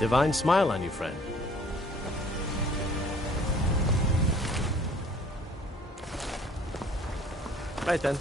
Divine smile on you, friend. Right then.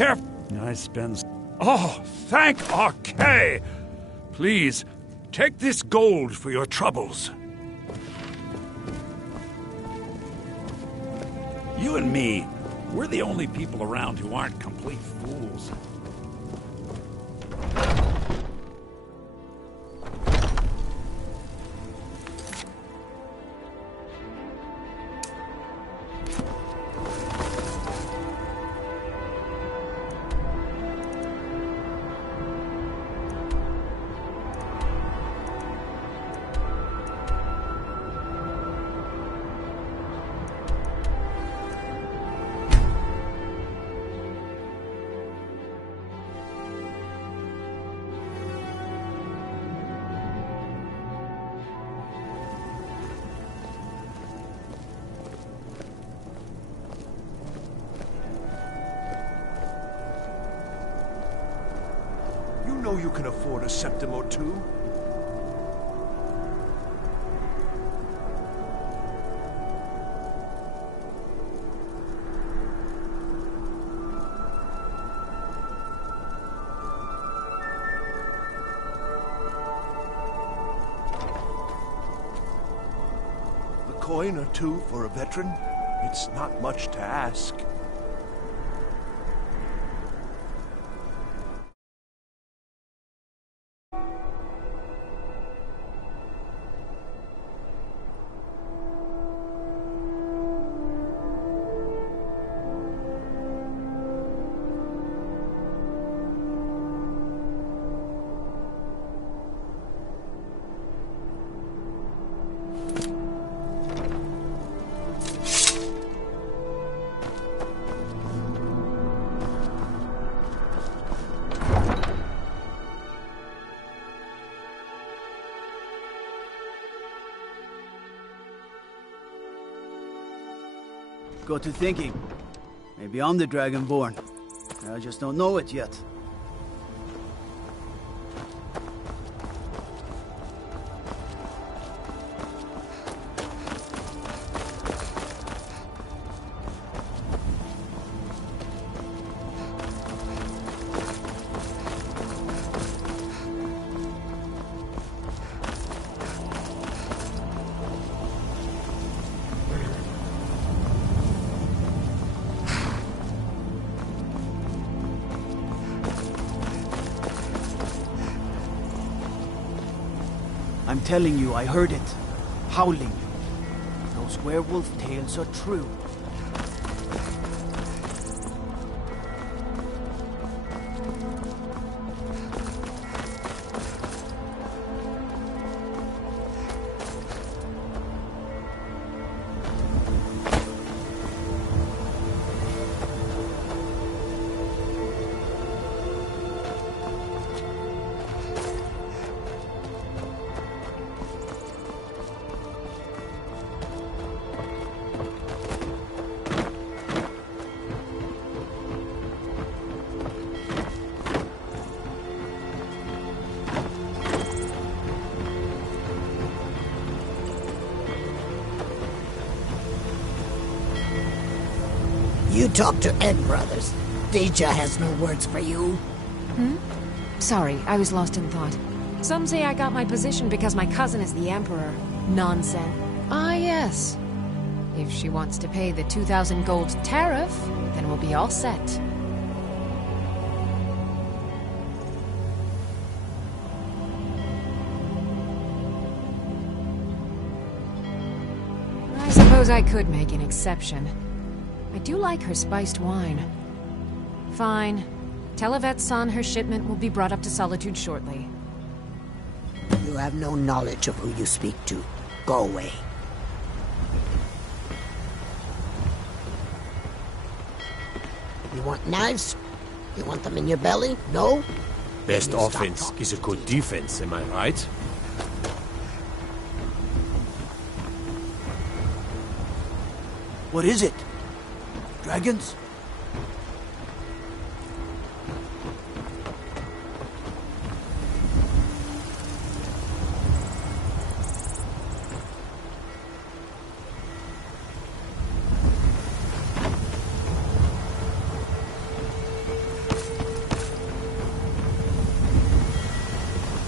Careful. I spend... Oh, thank RK! Please, take this gold for your troubles. You and me, we're the only people around who aren't complete fools. You can afford a septim or two. coin or two for a veteran? It's not much to ask. Got to thinking. Maybe I'm the Dragonborn. I just don't know it yet. I'm telling you, I heard it. Howling. Those werewolf tales are true. You talk to Ed Brothers. Deja has no words for you. Sorry, I was lost in thought. Some say I got my position because my cousin is the Emperor. Nonsense. Ah, yes. If she wants to pay the 2,000 gold tariff, then we'll be all set. I suppose I could make an exception. I do like her spiced wine. Fine. Tell Yvette's son her shipment will be brought up to Solitude shortly. You have no knowledge of who you speak to. Go away. You want knives? You want them in your belly? No? Best Then you stop offense talking. is a good defense, am I right? What is it? Dragons?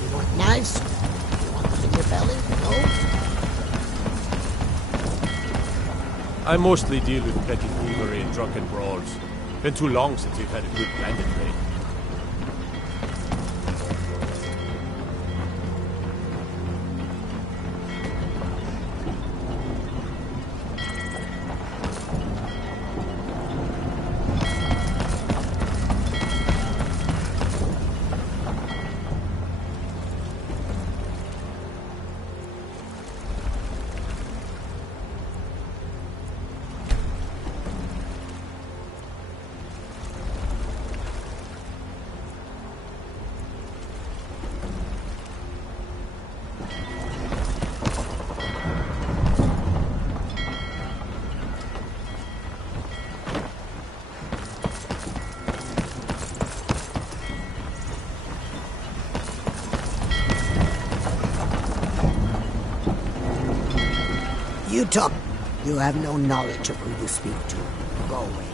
You want knives? You want them in your belly? No? I mostly deal with petty thievery and drunken brawls. Been too long since we've had a good bandit raid. You talk. You have no knowledge of who you speak to. Go away.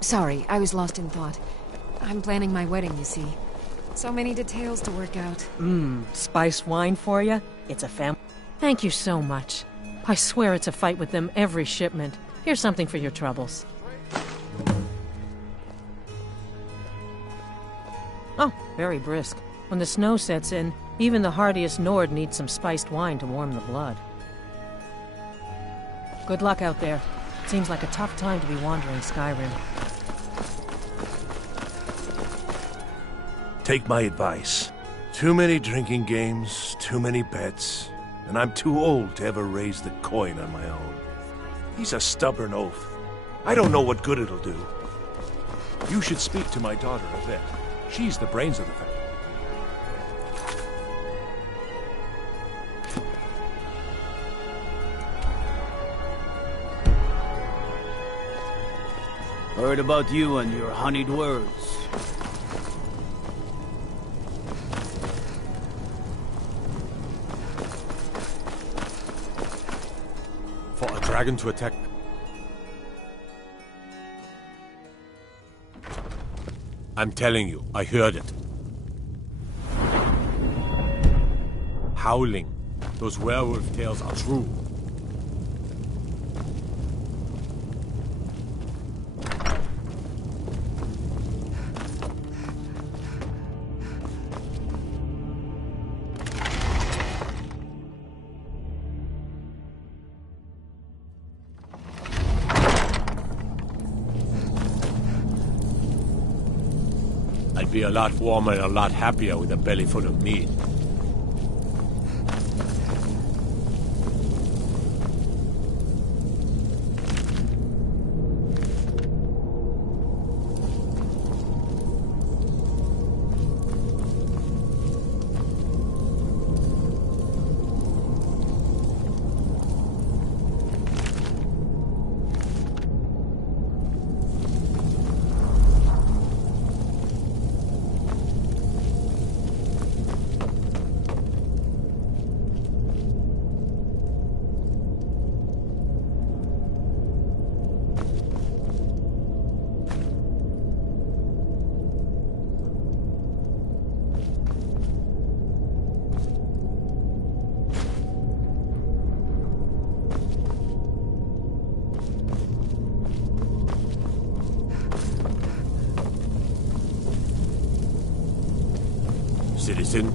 Sorry, I was lost in thought. I'm planning my wedding, you see. So many details to work out. Spiced wine for you? It's a family. Thank you so much. I swear it's a fight with them every shipment. Here's something for your troubles. Oh, very brisk. When the snow sets in, even the hardiest Nord needs some spiced wine to warm the blood. Good luck out there. Seems like a tough time to be wandering Skyrim. Take my advice. Too many drinking games, too many bets, and I'm too old to ever raise the coin on my own. He's a stubborn oaf. I don't know what good it'll do. You should speak to my daughter, Yvette. She's the brains of the family. Heard about you and your honeyed words. For a dragon to attack... I'm telling you, I heard it. Howling. Those werewolf tales are true. I'd be a lot warmer and a lot happier with a belly full of meat. Citizen.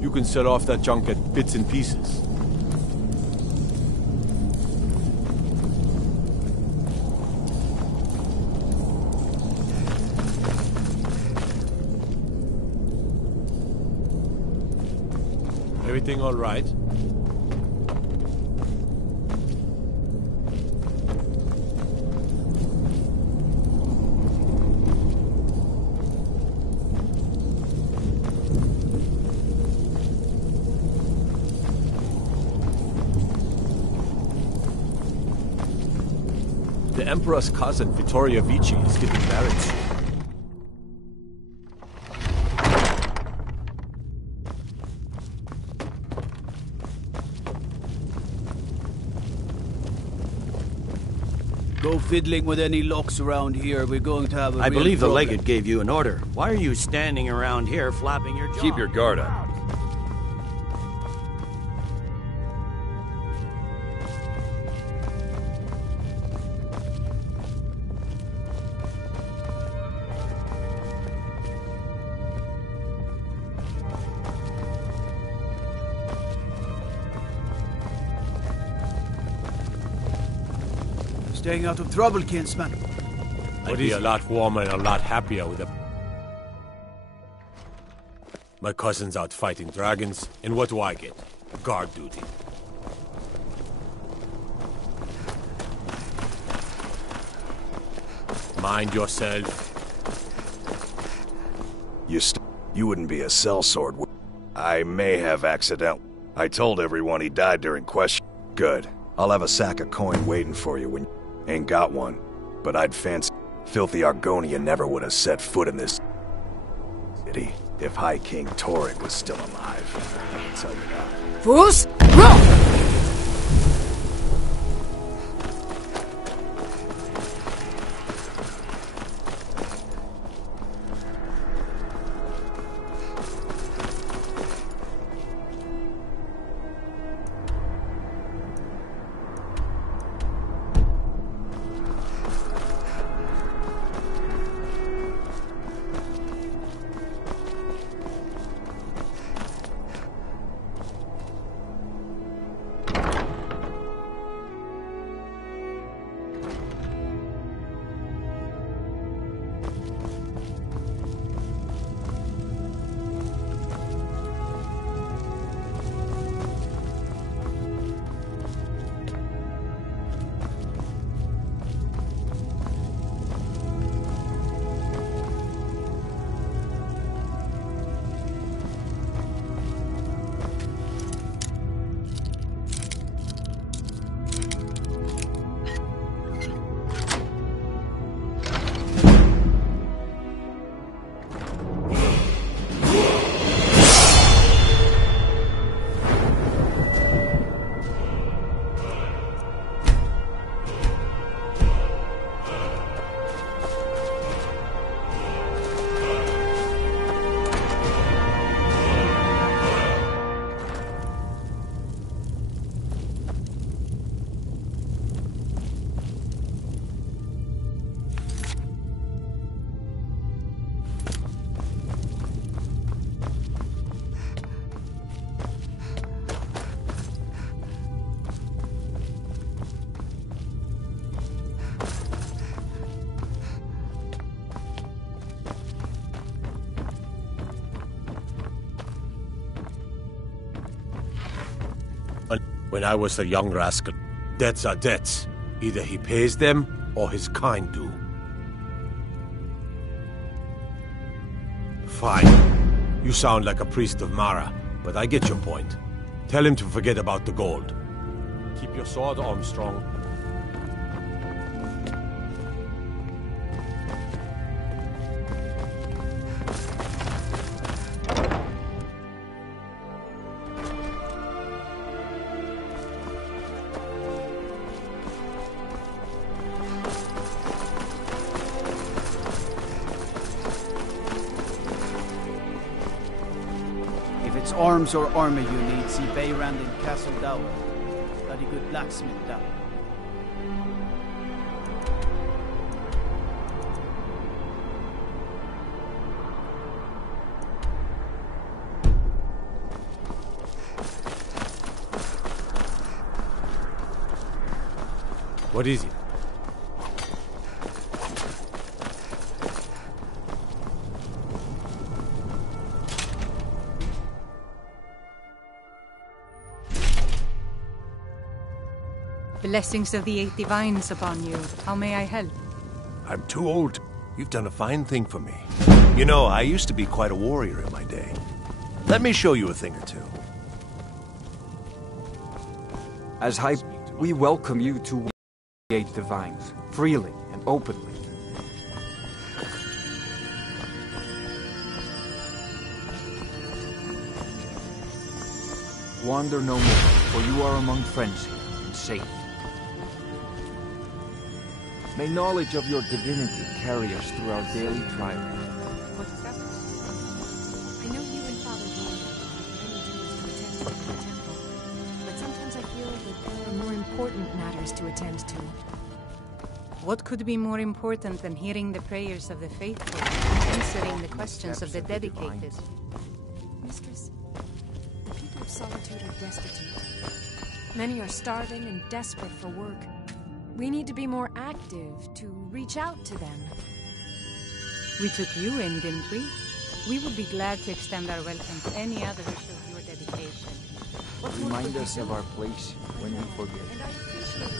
You can sell off that junk at bits and pieces. Everything all right? The Emperor's cousin, Vittoria Vici, is getting married soon. Go fiddling with any locks around here. We're going to have a I real believe the problem. legate gave you an order. Why are you standing around here flapping your jaw? Keep your guard up. Staying out of trouble, kinsman. I'd be a lot warmer and a lot happier with a... My cousin's out fighting dragons, and what do I get? Guard duty. Mind yourself. You wouldn't be a sellsword. I may have accident. I told everyone he died during question. Good. I'll have a sack of coin waiting for you when... Ain't got one, but I'd fancy filthy Argonia never would have set foot in this city if High King Torek was still alive. I'll tell you that. Fools, roll! When I was a young rascal, debts are debts. Either he pays them, or his kind do. Fine. You sound like a priest of Mara, but I get your point. Tell him to forget about the gold. Keep your sword, Armstrong. Arms or armor you need, see Bayrand in Castle Dower. Bloody good blacksmith down. What is it? Blessings of the Eight Divines upon you. How may I help? I'm too old. You've done a fine thing for me. You know, I used to be quite a warrior in my day. Let me show you a thing or two. As High, we welcome you to the Eight Divines, freely and openly. Wander no more, for you are among friends here, and safe. May knowledge of your divinity carry us through our daily trials. I know you and Father Lord have many duties to attend to at the temple, but sometimes I feel that there are more important matters to attend to. What could be more important than hearing the prayers of the faithful and answering the questions of the dedicated? Mistress, the people of Solitude are destitute. Many are starving and desperate for work. We need to be more active to reach out to them. We took you in, didn't we? We would be glad to extend our welcome to any other who shows your dedication. Remind us of our place when we forget. And I appreciate it.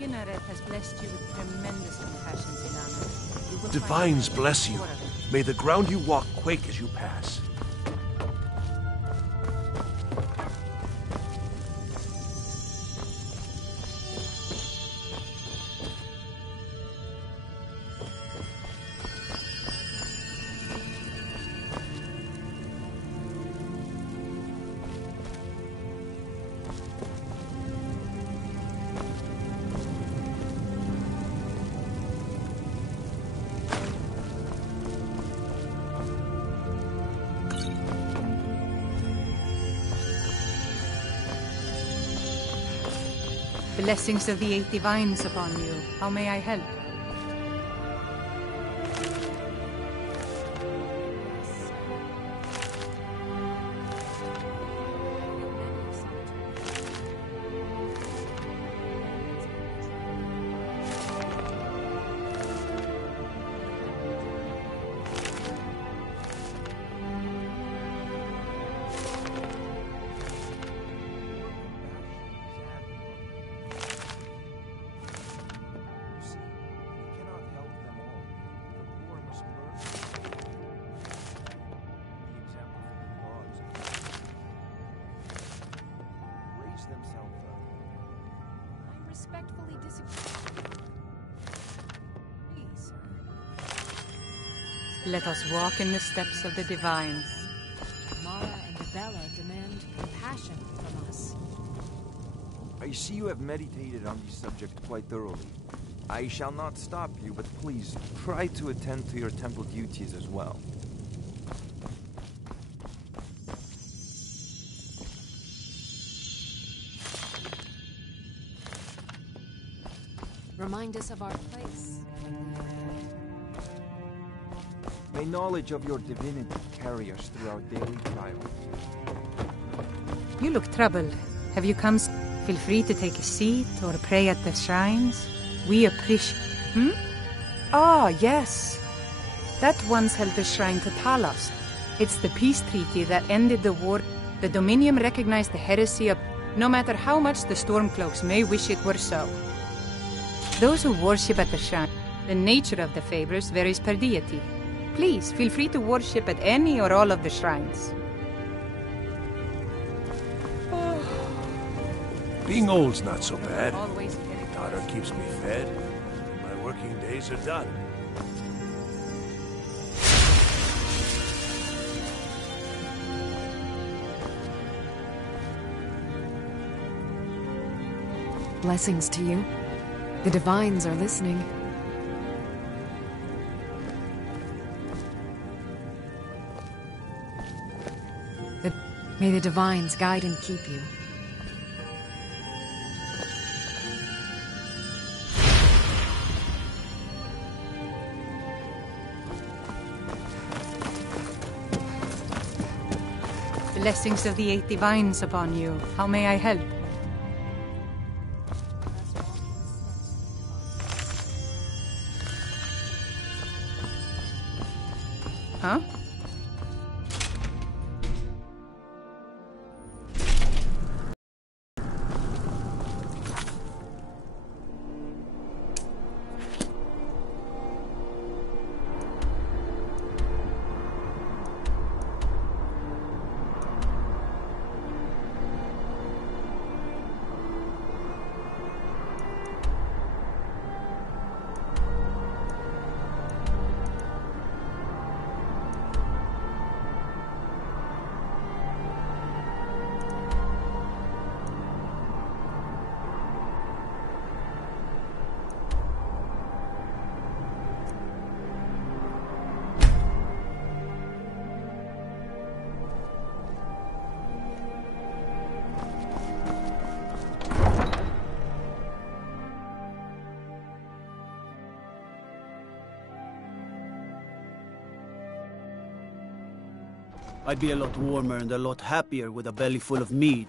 Kynareth has blessed you with tremendous compassion, Zinana. You will Divines find bless you. May the ground you walk quake as you pass. Blessings of the eight divines upon you. How may I help? Respectfully disagree. Please, sir. Let us walk in the steps of the divines. Mara and Bella demand compassion from us. I see you have meditated on the subject quite thoroughly. I shall not stop you, but please try to attend to your temple duties as well. Remind us of our place. May knowledge of your divinity carry us through our daily trials. You look troubled. Have you come? Feel free to take a seat or pray at the shrines. We appreciate... Ah, yes. That once held the shrine to Talos. It's the peace treaty that ended the war. The Dominion recognized the heresy of... No matter how much the Stormcloaks may wish it were so. Those who worship at the shrine, the nature of the favors varies per deity. Please, feel free to worship at any or all of the shrines. Being old's not so bad. Always Daughter keeps me fed. My working days are done. Blessings to you. The divines are listening. May the divines guide and keep you. Blessings of the eight divines upon you. How may I help? Huh? I'd be a lot warmer and a lot happier with a belly full of mead.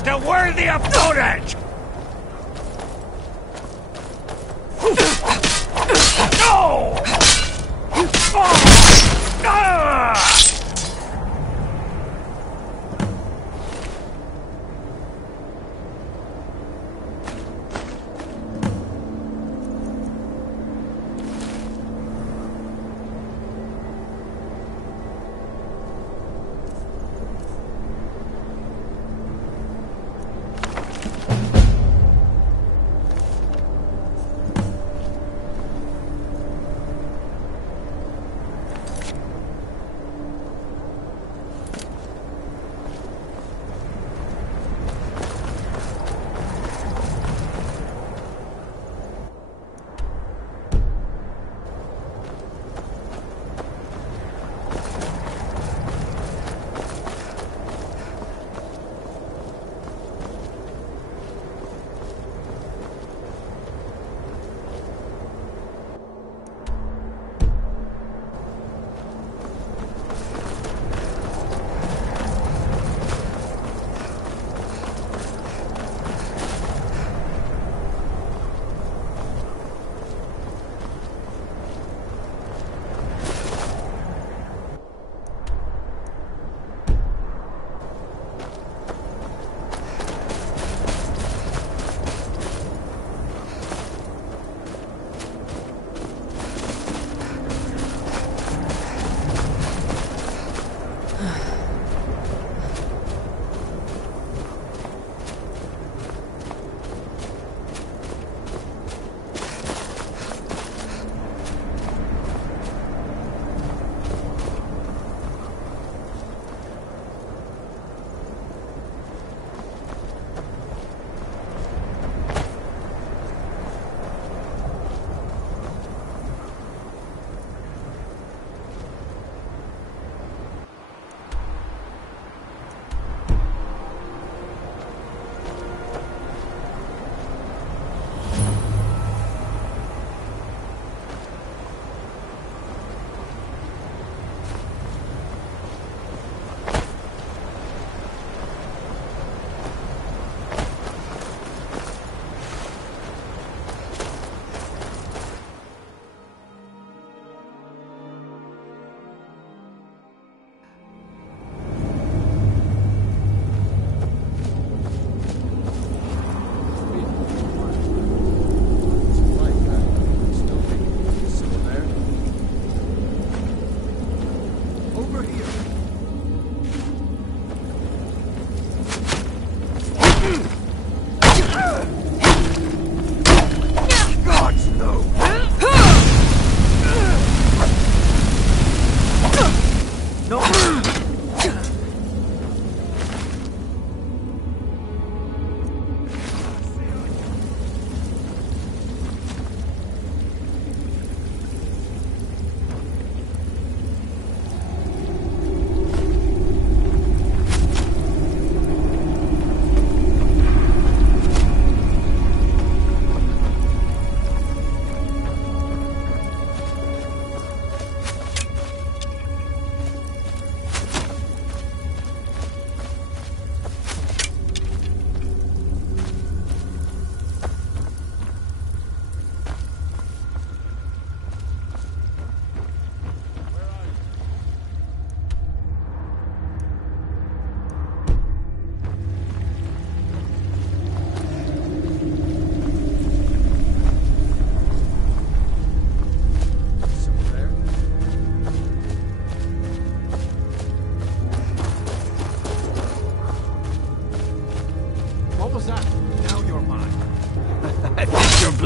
against a worthy opponent! No!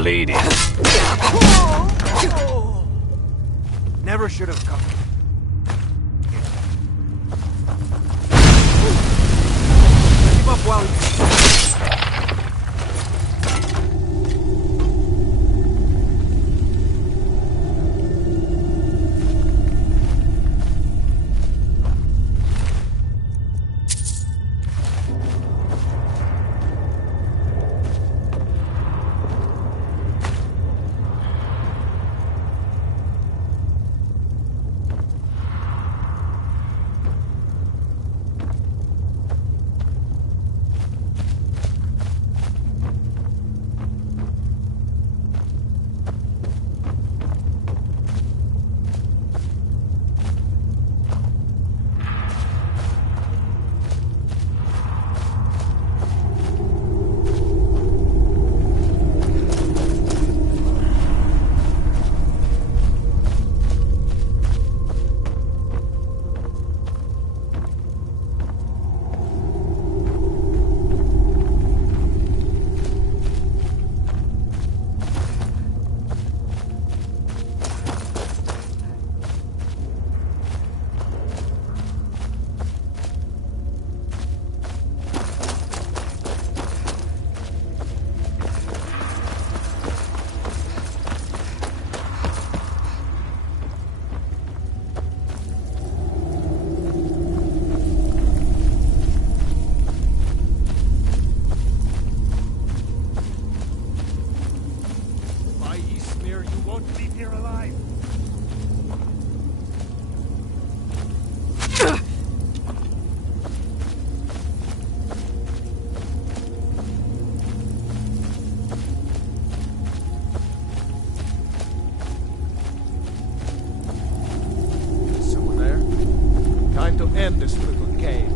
bleeding. Never should have come. Keep up while won't leave here alive. Someone there? Time to end this little game.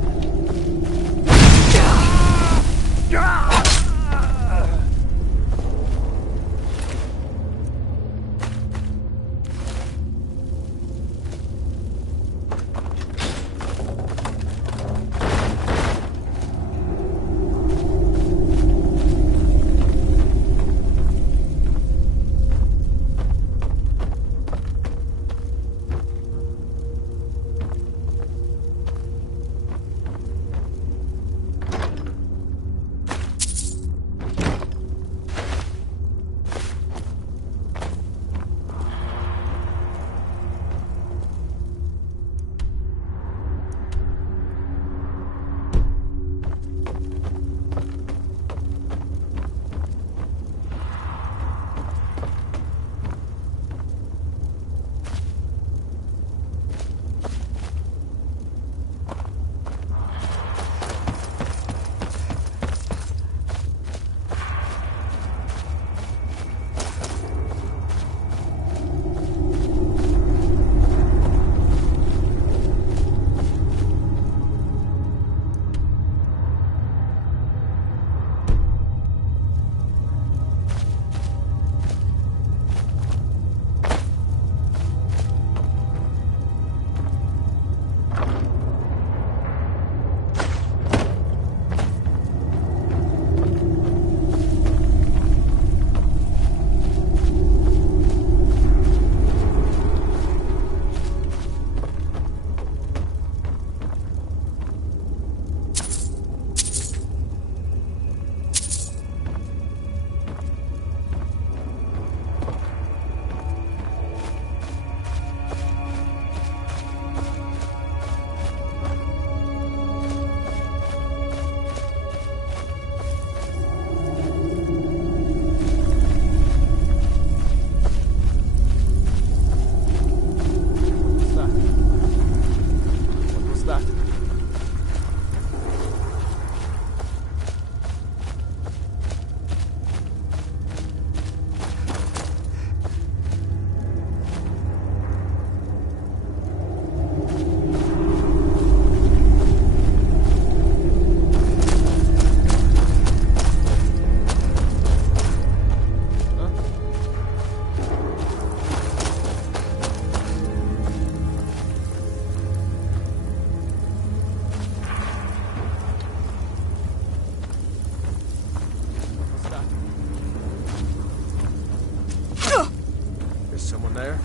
There?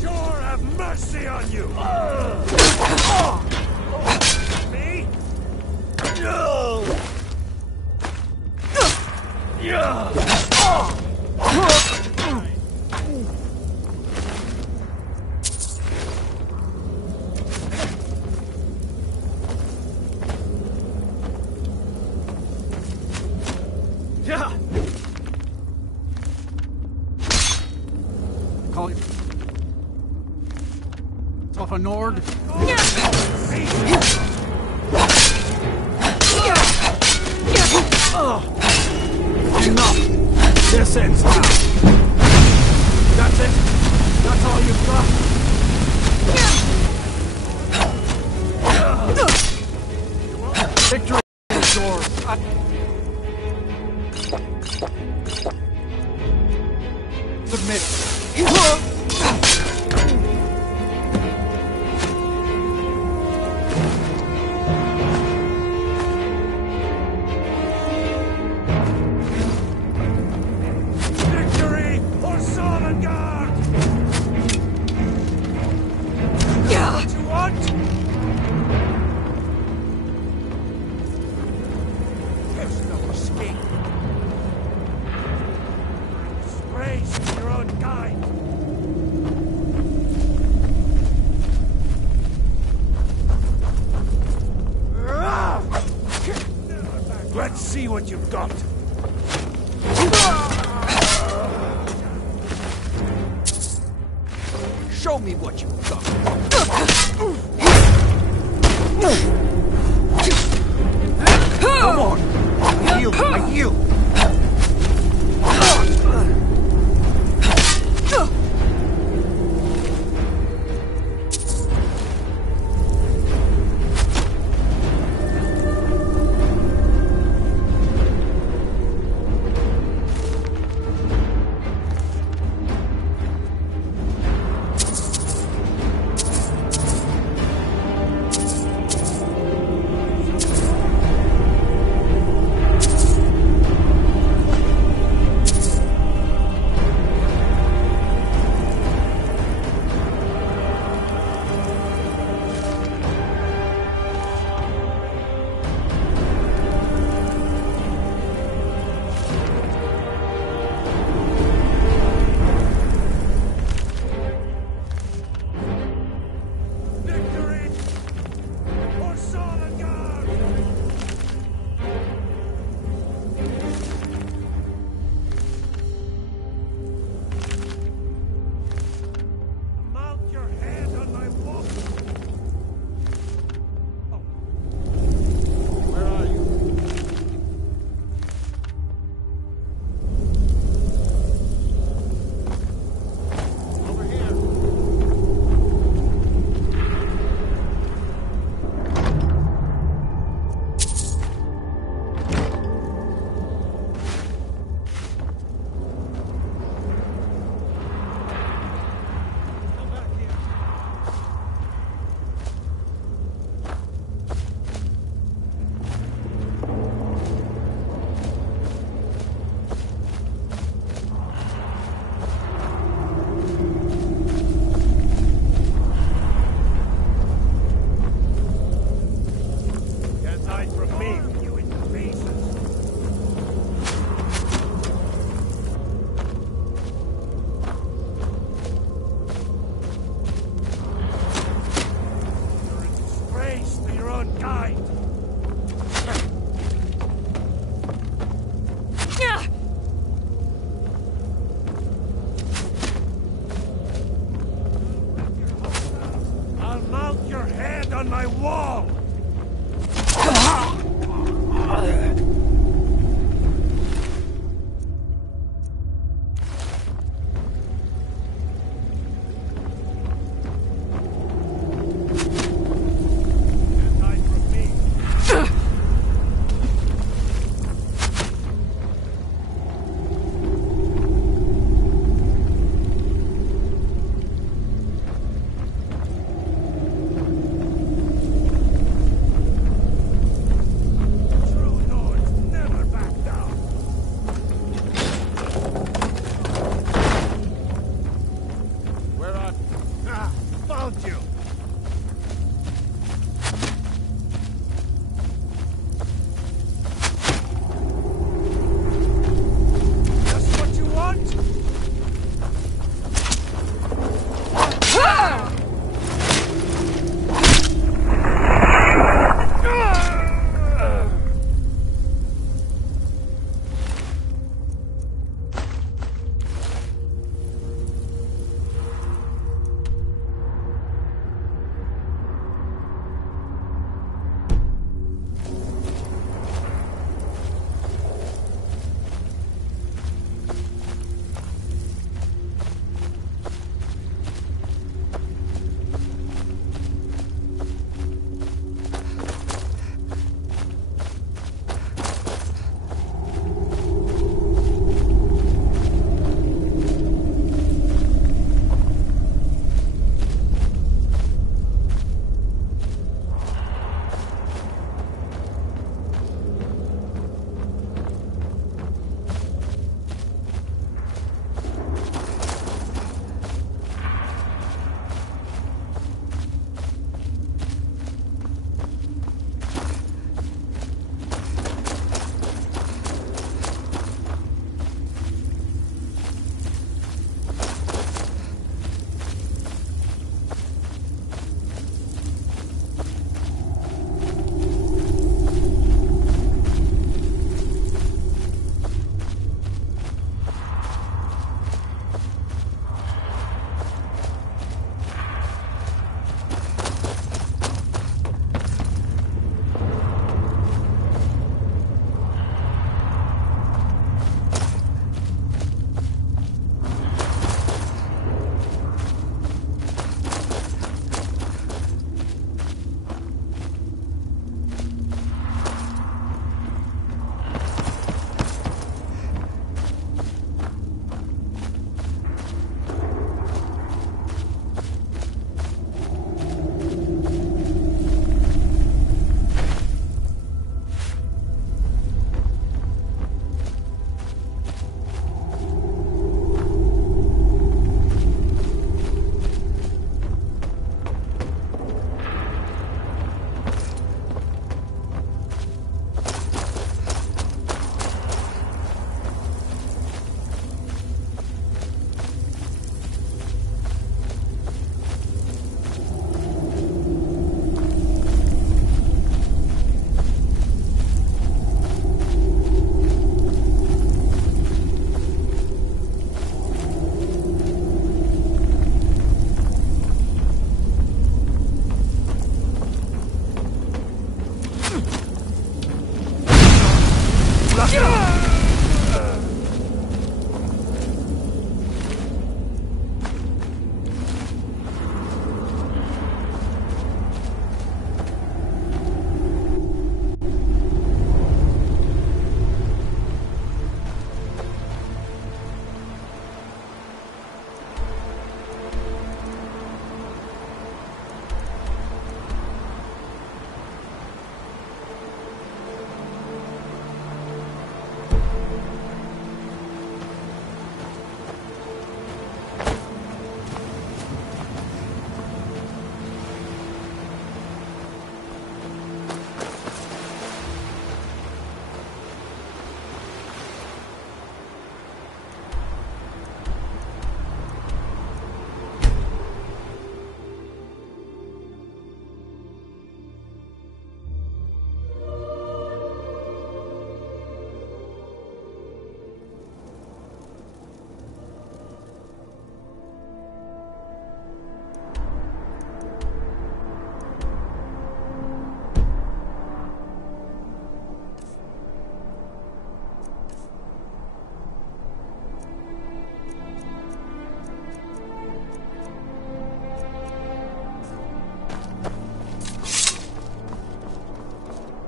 Sure, have mercy on you! Me? Call it. Off a Nord. Enough! This ends now! That's it? That's all you've got? Victory is yours! Submit! Victory for Sovngarde! What you want? There's no escape. Disgrace to your own kind. got. Show me what you've got. Come on! I yield! I yield!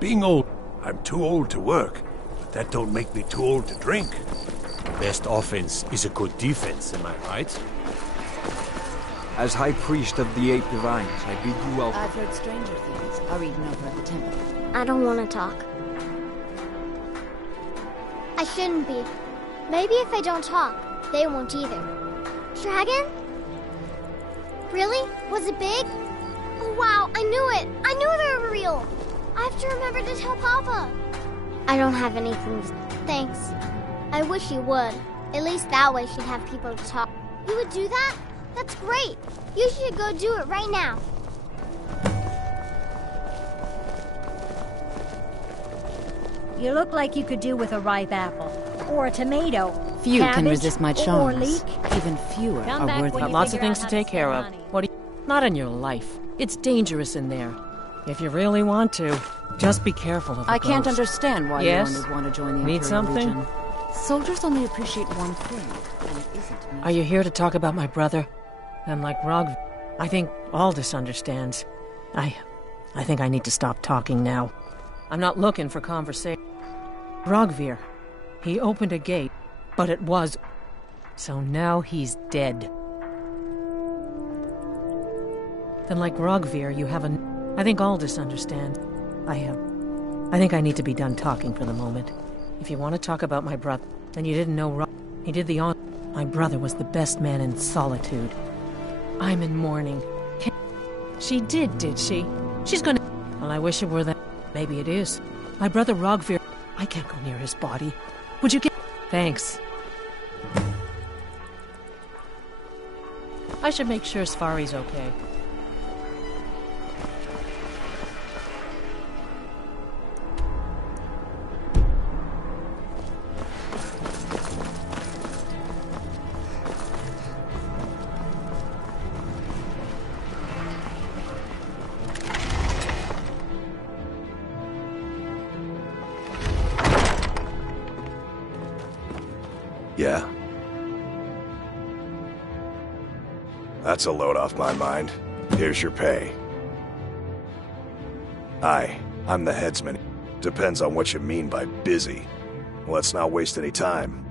Being old, I'm too old to work, but that don't make me too old to drink. Best offense is a good defense, am I right? As High Priest of the Eight Divines, I bid you welcome. I've heard stranger things are eaten over at the temple. I don't want to talk. I shouldn't be. Maybe if I don't talk, they won't either. Dragon? Really? Was it big? Oh wow, I knew it! I knew they were real! I have to remember to tell Papa. I don't have anything to... Thanks. I wish you would. At least that way she'd have people to talk. You would do that? That's great. You should go do it right now. You look like you could do with a ripe apple. Or a tomato. Few cabbage, can resist my or charms. leek. Even fewer Come are back worthy. when you lots of things to take care of. What do you... Not in your life. It's dangerous in there. If you really want to, just be careful of the I can't ghost. understand why Yes? you would want to join the Need Imperial something? Legion. Soldiers only appreciate one thing, and it isn't me. Are you here to talk about my brother? And like Rog, I think Aldous understands. I think I need to stop talking now. I'm not looking for conversation. Rogvir, he opened a gate, but it was... So now he's dead. Then like Rogvir, you have a... I think Aldous understands. I think I need to be done talking for the moment. If you want to talk about my brother, then you didn't know Rog... He did the on... My brother was the best man in Solitude. I'm in mourning. She did she? She's gonna... Well, I wish it were that. Maybe it is. My brother Rogvir... I can't go near his body. Would you get... Thanks. I should make sure Sfari's okay. Yeah. That's a load off my mind. Here's your pay. I'm the headsman. Depends on what you mean by busy. Let's not waste any time.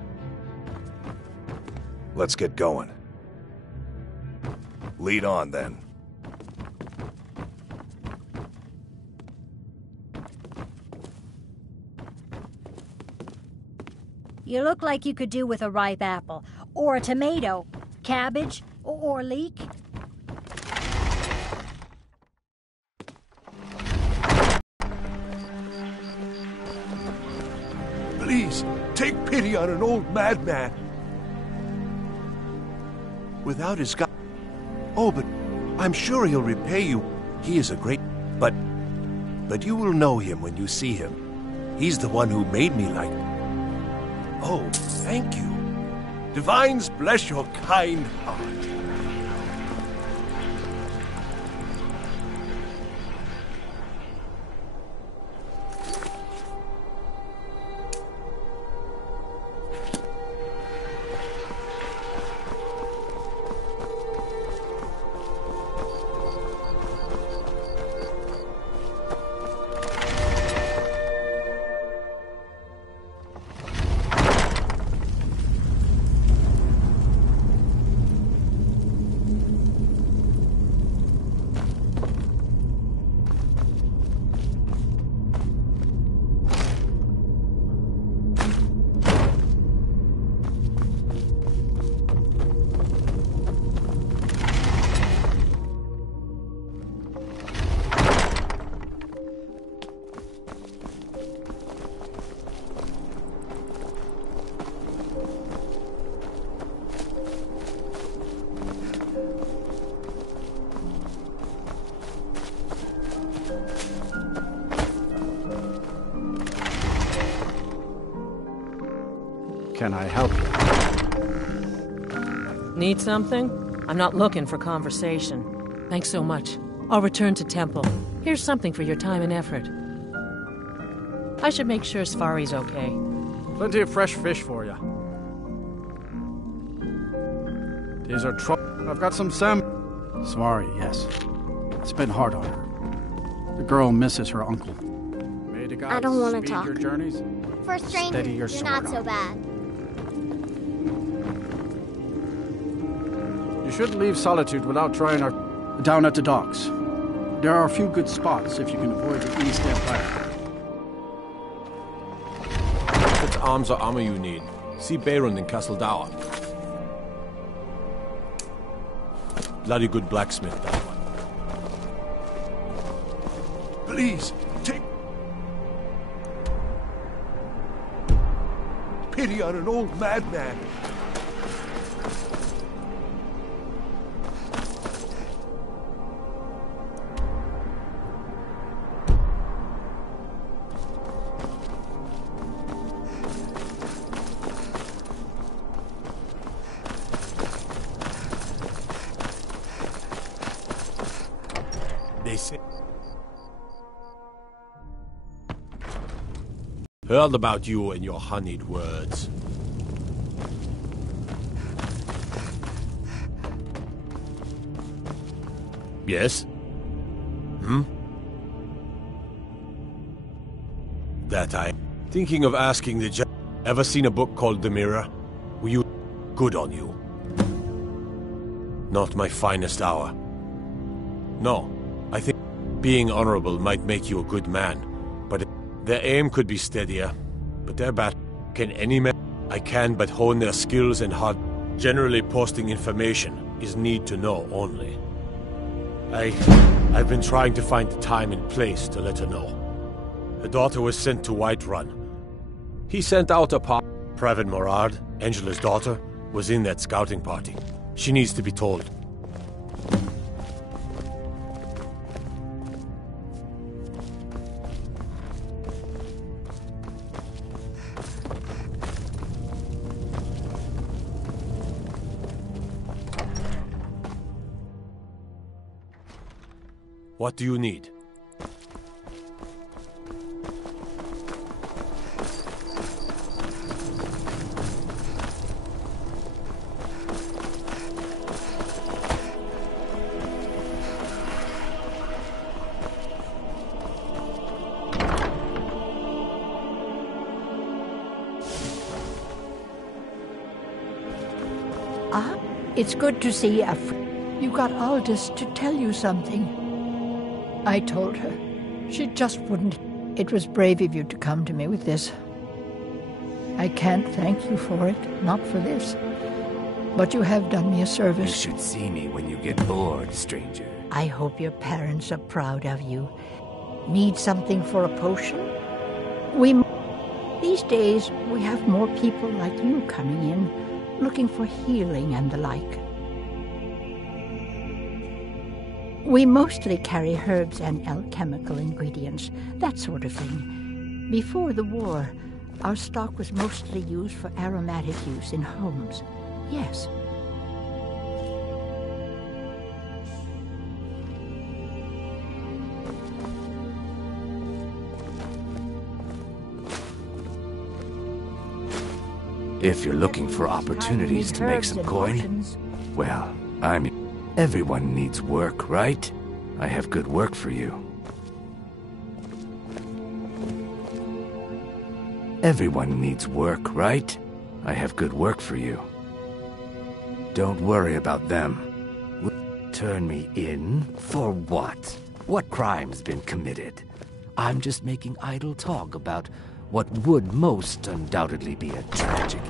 Let's get going. Lead on, then. You look like you could do with a ripe apple. Or a tomato. Cabbage. Or leek. Please, take pity on an old madman. Without his God. Oh, but I'm sure he'll repay you. He is a great... But you will know him when you see him. He's the one who made me like... Oh, thank you. Divines bless your kind heart. Can I help you? Need something? I'm not looking for conversation. Thanks so much. I'll return to Temple. Here's something for your time and effort. I should make sure Sfari's okay. Plenty of fresh fish for you. These are I've got some salmon. Sfari, yes. It's been hard on her. The girl misses her uncle. Made I don't want to speed talk. your journeys? For a stranger, Steady your you're sword not so on. bad. You shouldn't leave Solitude without trying our... Down at the docks. There are a few good spots if you can avoid the East Empire. What arms or armor you need? See Beirund in Castle Dower. Bloody good blacksmith, that one. Please, take pity on an old madman. They say... Heard about you and your honeyed words. Yes? That I... Thinking of asking the judge... Ever seen a book called The Mirror? Were you... good on you? Not my finest hour. No, I think being honorable might make you a good man, but their aim could be steadier. But their battle, can any man... I can but hone their skills and hard... Generally posting information is need to know only. I've been trying to find the time and place to let her know. Her daughter was sent to Whiterun. He sent out a Private Morard, Angela's daughter, was in that scouting party. She needs to be told. What do you need? It's good to see a You got Aldous to tell you something. I told her. She just wouldn't. It was brave of you to come to me with this. I can't thank you for it, not for this. But you have done me a service. You should see me when you get bored, stranger. I hope your parents are proud of you. Need something for a potion? These days, we have more people like you coming in, looking for healing and the like. We mostly carry herbs and alchemical ingredients, that sort of thing. Before the war, our stock was mostly used for aromatic use in homes. Yes. If you're looking for opportunities to make some coin, well, everyone needs work, right? I have good work for you. Everyone needs work, right? I have good work for you. Don't worry about them. Turn me in? For what? What crime's been committed? I'm just making idle talk about what would most undoubtedly be a tragic...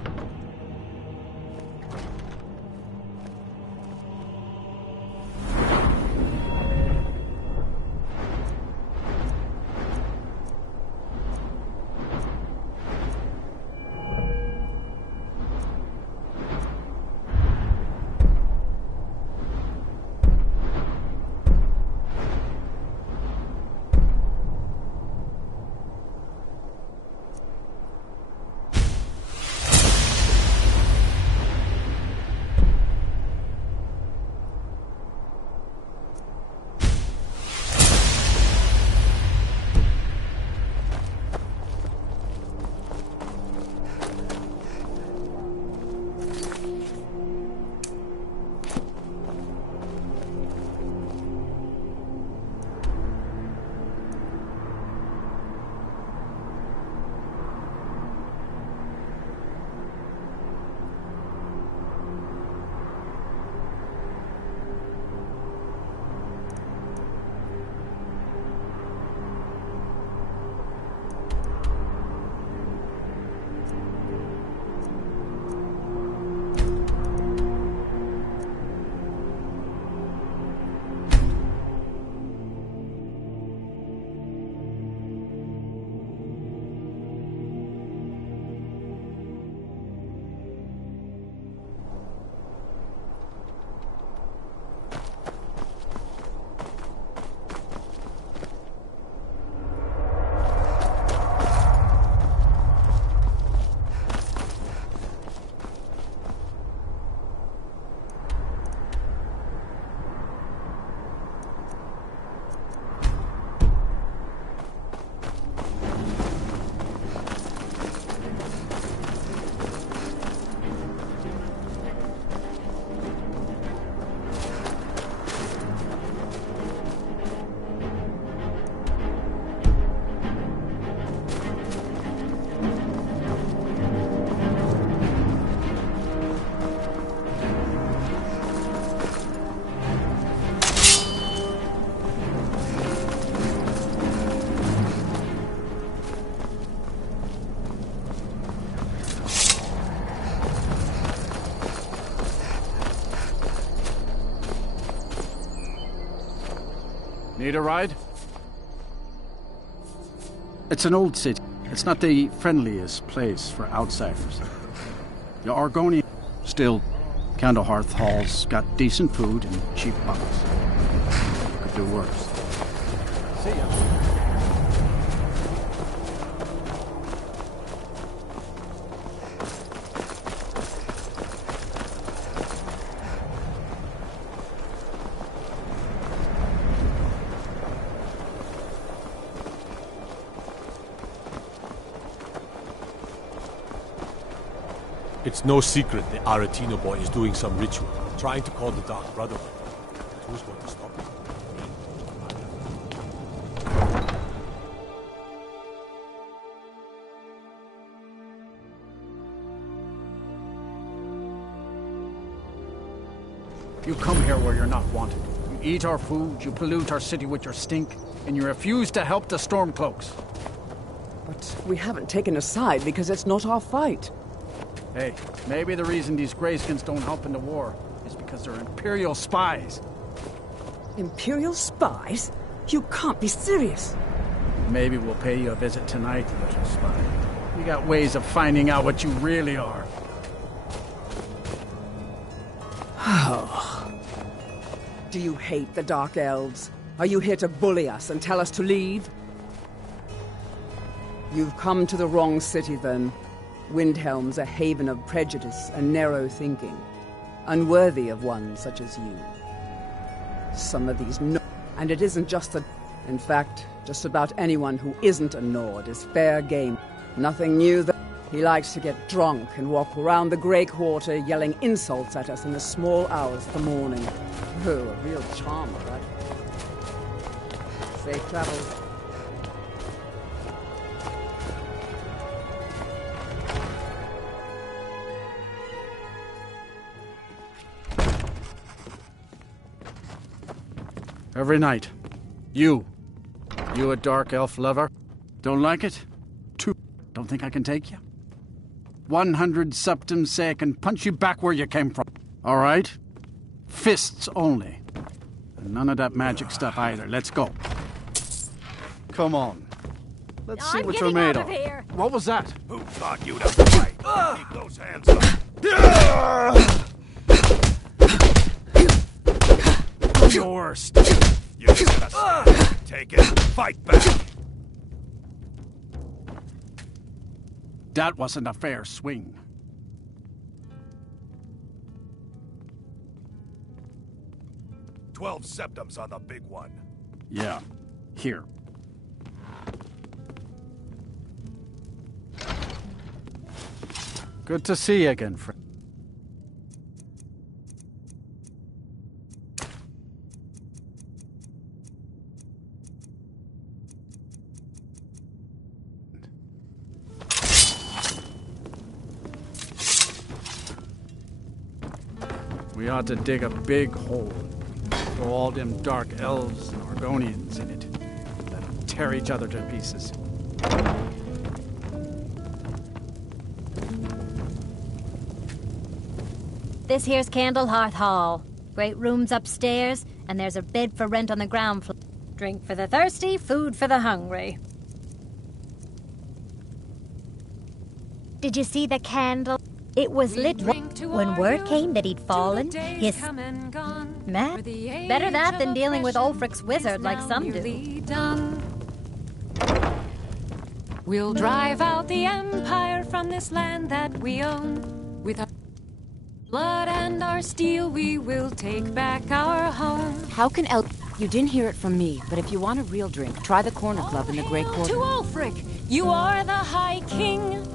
Need a ride? It's an old city. It's not the friendliest place for outsiders. The Argonian... Still, Candlehearth Hall's got decent food and cheap bucks. Could do worse. See ya. It's no secret the Aretino boy is doing some ritual, trying to call the Dark Brotherhood. Who's going to stop him? You come here where you're not wanted. You eat our food, you pollute our city with your stink, and you refuse to help the Stormcloaks. But we haven't taken a side because it's not our fight. Hey, maybe the reason these Greyskins don't help in the war is because they're Imperial spies. Imperial spies? You can't be serious. Maybe we'll pay you a visit tonight, little spy. We got ways of finding out what you really are. Do you hate the Dark Elves? Are you here to bully us and tell us to leave? You've come to the wrong city, then. Windhelm's a haven of prejudice and narrow thinking, unworthy of one such as you. Some of these and it isn't just a... In fact, just about anyone who isn't a Nord is fair game. Nothing new that... He likes to get drunk and walk around the Grey Quarter yelling insults at us in the small hours of the morning. Oh, a real charmer, right? Safe travels. Every night. You a dark elf lover? Don't like it? 2. Don't think I can take you? 100 septums say I can punch you back where you came from. All right? Fists only. And none of that magic stuff either. Let's go. Come on. Let's see what you're made of. Here. What was that? Who taught you to fight? Keep those hands up. Your worst. You gotta stand. Take it. Fight back. That wasn't a fair swing. $12 septums on the big one. Yeah. Here. Good to see you again, friend. We ought to dig a big hole. Throw all them dark elves and Argonians in it. Let them tear each other to pieces. This here's Candlehearth Hall. Great rooms upstairs, and there's a bed for rent on the ground floor. Drink for the thirsty, food for the hungry. Did you see the candle? It was lit when word came that he'd fallen. His Matt, better that than dealing with Ulfric's wizard like some do. We'll drive out the Empire from this land that we own. With our blood and our steel, we will take back our home. How can You didn't hear it from me, but if you want a real drink, try the Corner Club in the Grey Quarter. To Ulfric, you are the High King.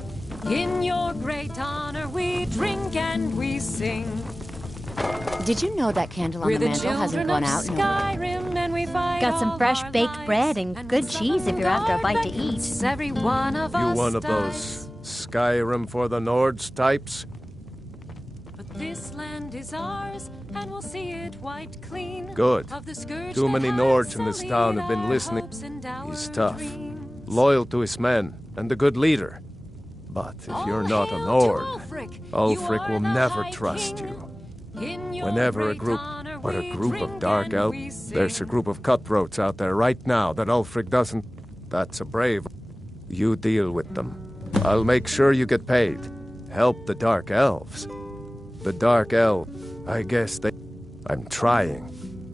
In your great honor, we drink and we sing. Did you know that candle on the mantle hasn't gone out in a while? Got some fresh baked bread and good cheese if you're after a bite to eat. Every one of us you one of those Skyrim for the Nords types? But this land is ours, and we'll see it white clean. Good. Too many Nords in this town have been listening. He's tough, loyal to his men, and a good leader. But if you're not a Nord, Ulfric will never trust you. Whenever a group But a group of dark elves? There's a group of cutthroats out there right now that Ulfric doesn't... That's a brave... You deal with them. I'll make sure you get paid. Help the dark elves. The dark elves, I guess they... I'm trying,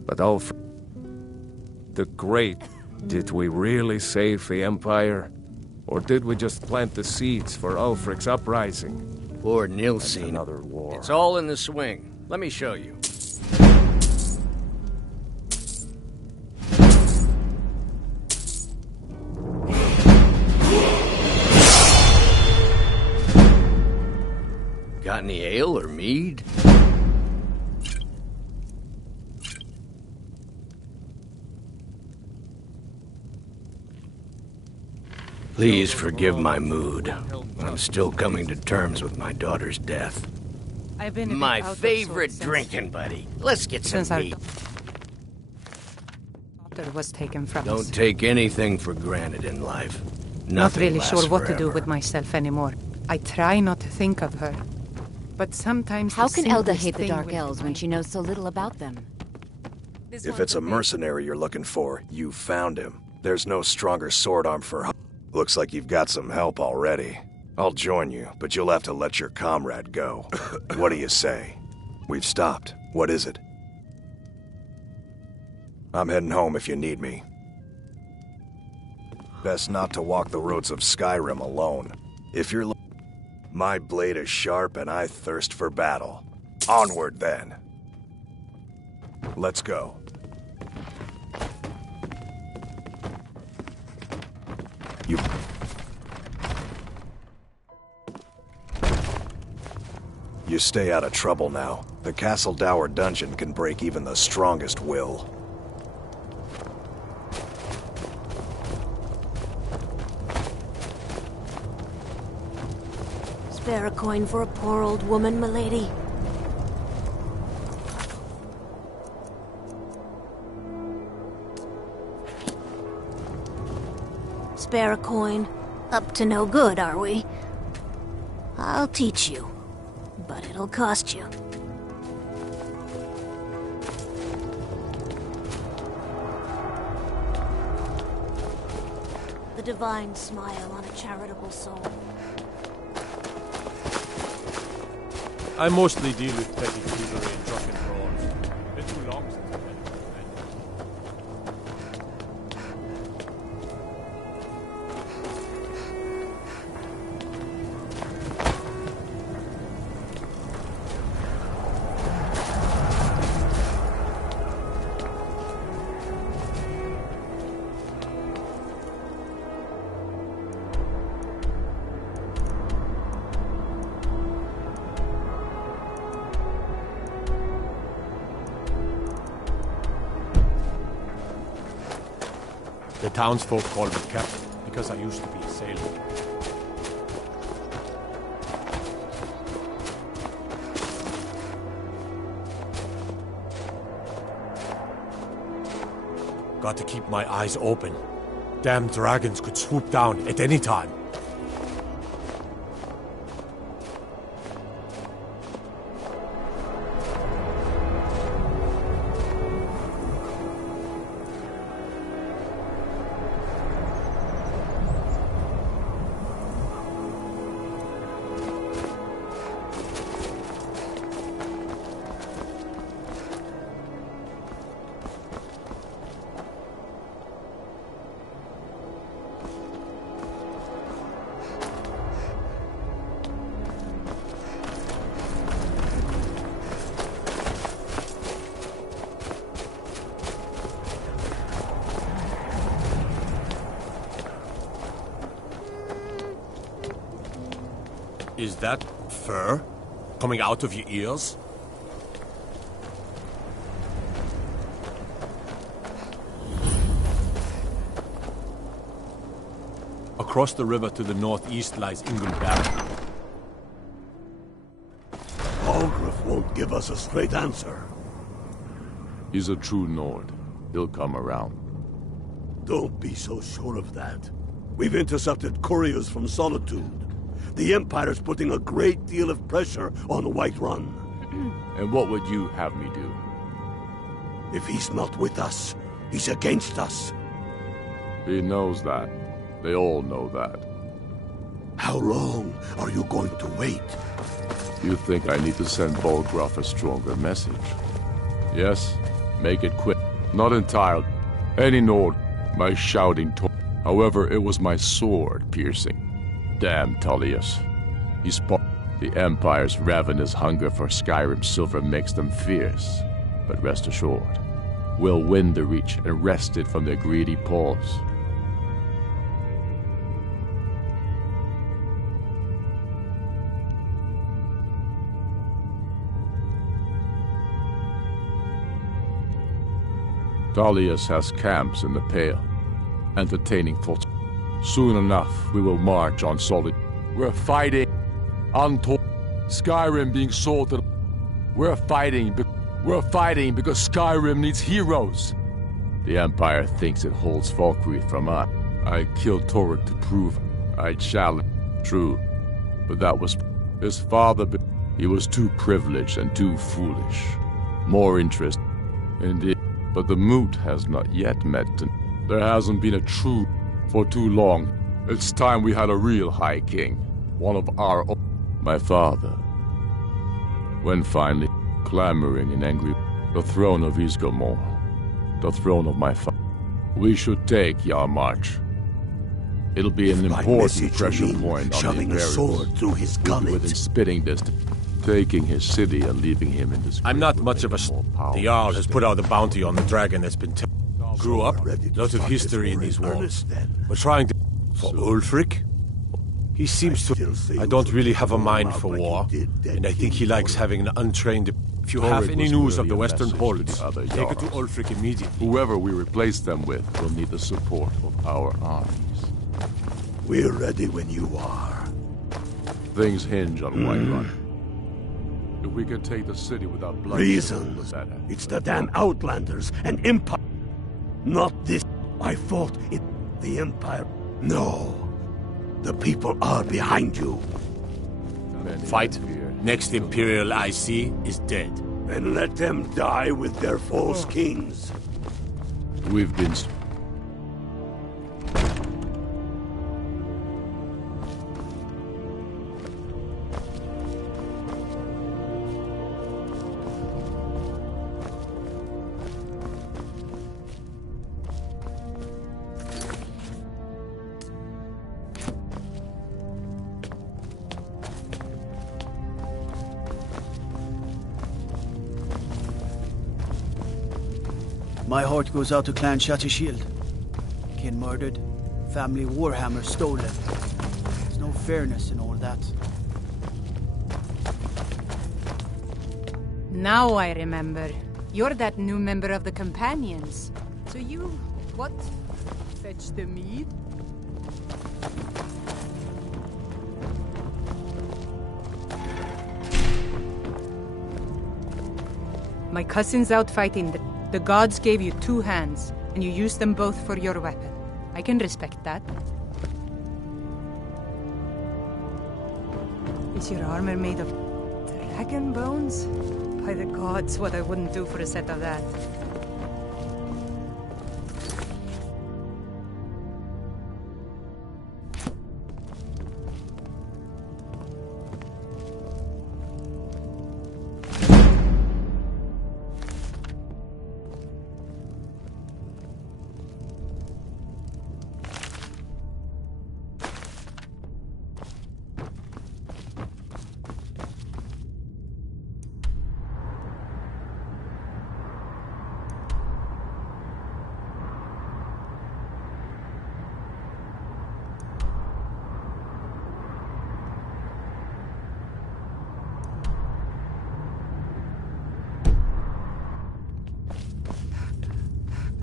but Ulfric... The Great... Did we really save the Empire? Or did we just plant the seeds for Ulfric's uprising? Poor Nilsine. Another war. It's all in the swing. Let me show you. Got any ale or mead? Please forgive my mood. I'm still coming to terms with my daughter's death. I've been My favorite drinking buddy. Let's get some meat. Daughter was taken from us. Don't take anything for granted in life. Nothing Not really lasts sure what to do forever. with myself anymore. I try not to think of her. But sometimes How the can Elda simplest hate the thing Dark will- Elves when she knows so little about them? If it's a mercenary you're looking for, you found him. There's no stronger sword arm for... Looks like you've got some help already. I'll join you, but you'll have to let your comrade go. What do you say? We've stopped. What is it? I'm heading home if you need me. Best not to walk the roads of Skyrim alone. If you're... My blade is sharp and I thirst for battle. Onward, then. Let's go. You stay out of trouble now. The Castle Dower dungeon can break even the strongest will. Spare a coin for a poor old woman, milady. Spare a coin. Up to no good, are we? I'll teach you, but it'll cost you. The divine smile on a charitable soul. I mostly deal with petty thievery and drunken brawls. Been too long since I've been a friend. The townsfolk call me captain because I used to be a sailor. Got to keep my eyes open. Damn dragons could swoop down at any time. Is that fur coming out of your ears? Across the river to the northeast lies Ingolberg. Algrif won't give us a straight answer. He's a true Nord. He'll come around. Don't be so sure of that. We've intercepted couriers from Solitude. The Empire's putting a great deal of pressure on Whiterun. And what would you have me do? If he's not with us, he's against us. He knows that. They all know that. How long are you going to wait? You think I need to send Bolgraf a stronger message? Yes? Make it quick. Not entirely. Any Nord, my shouting however, it was my sword piercing. Damn Tullius. He the Empire's ravenous hunger for Skyrim silver makes them fierce. But rest assured, we'll win the Reach and wrest it from their greedy paws. Tullius has camps in the Pale, entertaining folks. Soon enough, we will march on solid. We're fighting untold. Skyrim being sold to. We're fighting because Skyrim needs heroes. The Empire thinks it holds Valkyrie from us. I killed Torrid to prove I challenged. True, but that was his father. He was too privileged and too foolish. More interest, indeed. But the moot has not yet met. There hasn't been a true for too long. It's time we had a real High King. One of our own. My father. When finally clamoring in angry, the throne of Isgomor, the throne of my father. We should take Yarmarch. It'll be an important pressure point on the Imperials. A sword through his gullet. Within spitting distance. Taking his city and leaving him in this. I'm not much of a. The Jarl has put out a bounty on the dragon that's been. Grew up, lots of history in these walls. We're trying to. For Ulfric? He seems to. I don't really have a mind for war, and I think he likes having an untrained. If you have any news of the Western Poles, take it to Ulfric immediately. Whoever we replace them with will need the support of our armies. We're ready when you are. Things hinge on Whiterun. If we can take the city without blood. Reasons. It's the damn Outlanders and Empire. Not this. I fought it. The Empire. No. The people are behind you. Fight. Next Imperial I see is dead. And let them die with their false kings. We've been. My heart goes out to Clan Shattershield. Kin murdered, family Warhammer stolen. There's no fairness in all that. Now I remember. You're that new member of the Companions. So you, what? Fetch the meat? My cousin's out fighting. The gods gave you 2 hands, and you used them both for your weapon. I can respect that. Is your armor made of dragon bones? By the gods, what I wouldn't do for a set of that.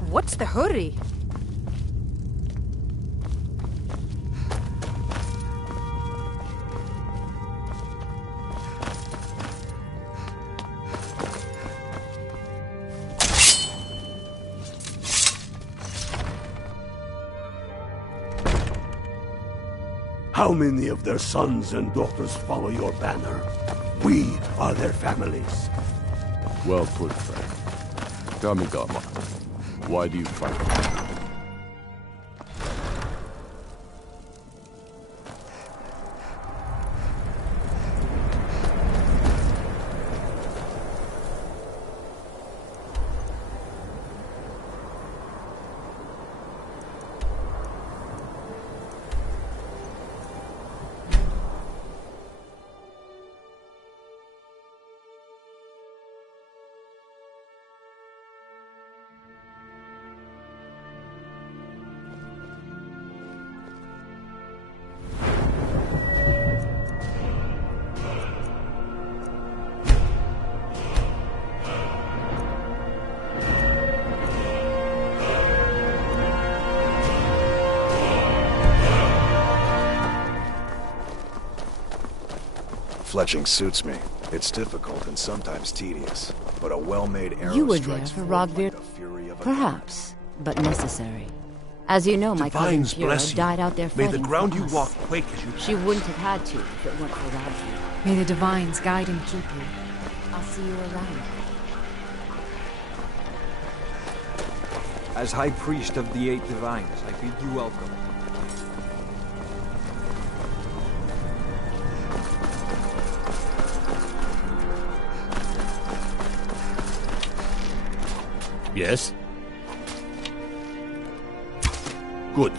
What's the hurry? How many of their sons and daughters follow your banner? We are their families. Well put, friend. Tell me, Gamma, why do you fight? Fletching suits me. It's difficult and sometimes tedious, but a well-made arrow You were there strikes for forth Rogvir. like the fury of a Perhaps, but necessary. As you know, my cousin Divines Kira bless you. died out there May fighting the ground for you us. walk quake as you She wouldn't have had to if it weren't for Rogvir. May the divines guide and keep you. I'll see you around. As High Priest of the Eight Divines, I bid you welcome. Yes? Good.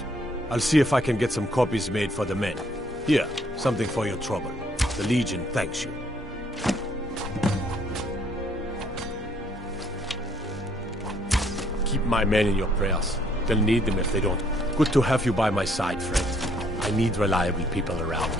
I'll see if I can get some copies made for the men. Here, something for your trouble. The Legion thanks you. Keep my men in your prayers. They'll need them if they don't. Good to have you by my side, friend. I need reliable people around.